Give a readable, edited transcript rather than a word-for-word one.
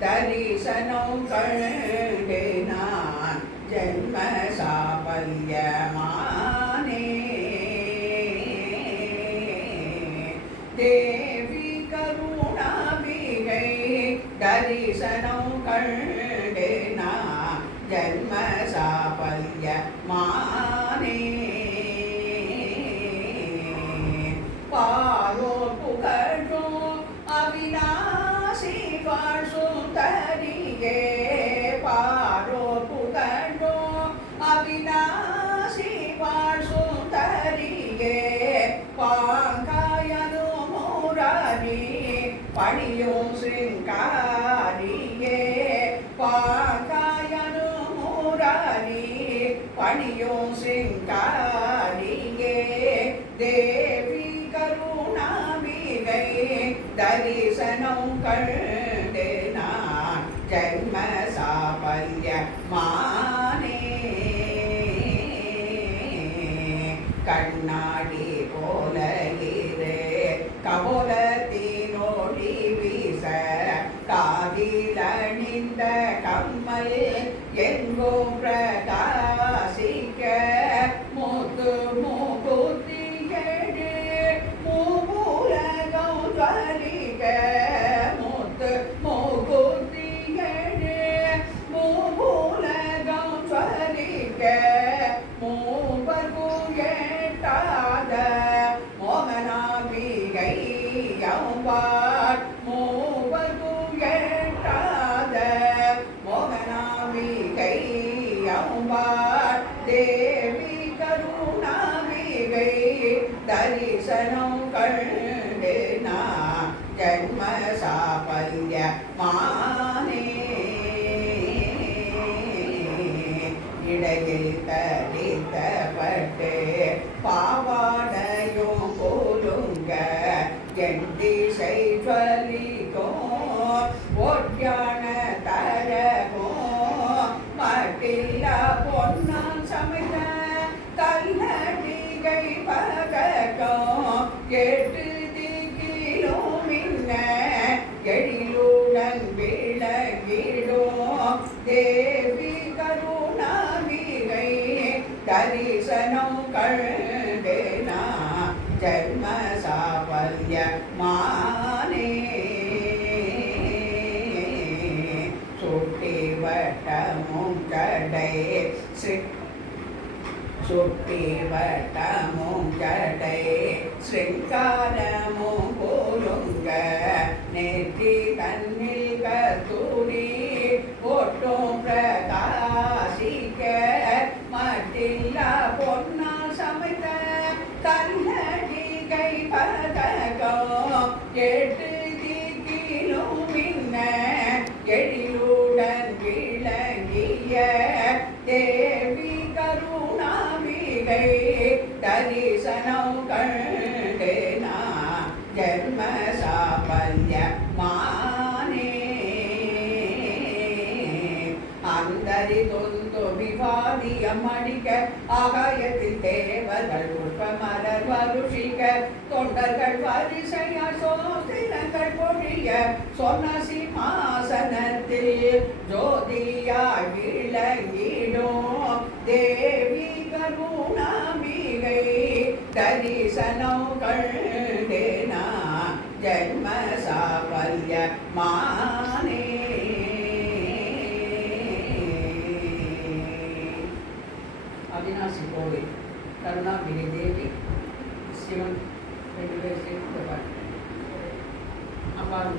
தரிசனம் கண்டு நான் ஜென்ம சாபல்யமானே. தேவி கருணாம்பிகை தரிசனம் கண்டு நான் ஜென்ம சாபல்யமானே. பாரோர் புகழும் அவிநாசி வாழ் சுந்தரியே. பாரோர் புகழும் அவிநாசி வாழ் சுந்தரியே. பாங்காயனு முராரி பணியும் சிங்காரியே. பாங்காயனு முராரி பணியும் சிங்காரியே. தேவி கருணாம்பிகை தரிசனம் கண்டு நான் ஜென்ம சாபல்யமானே. கண்ணாடி போல இரு கபோலத்தினோடி வீச காதில் அணிந்த கம்மல் எங்கும் பிரகாசிக்க முத்து மூக்குத்தி எடு மூவுலகம் ஜலிக்க. முத்து மூக்குத்தி எடு மூவுலகம் ஜலிக்க. மூவர்கு எட்டாத மோகனாம்பிகை யம்பார். மூவர்கு எட்டாத மோகனாம்பிகை யம்பார். தேவி கருணாம்பிகை தரிசனம் கண்டு நான் ஜென்ம சாபல்யமானே. இடையில் தரித்த பட்டு பாவாடையும் போலுங்க என் திசை ஜலிக்கும் ஒட்டியான தரகும் மட்டில்லா பொன்னான் சமைத்த கல்லடிகை பகக்கும் எட்டு திக்கிலும் மின்ன எழிலுடன் விளங்கிடும். தேவி கருணாம்பிகை தரிசனம் கண்டு நான் ஜென்ம சாபல்யமானே. சுட்டி வட்டமும் கடை சுட்டி வட்டமும் கடை சிங்காரமும் போலுங்க நெற்றி தன்னில் கஸ்தூரி ஒட்டும் பிரகாசிக்க. மட்டில்லா பொன்னால் சமைத்த கல்லடிகை பதக்கம் எட்டு திக்கிலும் மின்ன எழிலுடன் விளங்கிய. தேவி கருணாம்பிகை தரிசனம் கண்டு நான் ஜென்ம சாபல்யமானே. அந்தரி தொந்து விவாதியம் அடிக்க ஆகாயத்தில் தேவர்கள் புஷ்பமலர் வருஷிக்க. தொண்டர்கள் வரிசையார் சோத்திரங்கள் பொழிய சொன்ன சிம்மாசனத்தில் ஜோதியாய் விளங்கிடும். தேவி கருணாம்பிகை தரிசனம் கண்டு நான் ஜென்ம சாபல்யமானே. அவிநாசி கோவில் கருணாம்பிகை தேவி சிவன் 2 பேர் சேர்ந்து அவ்வாறு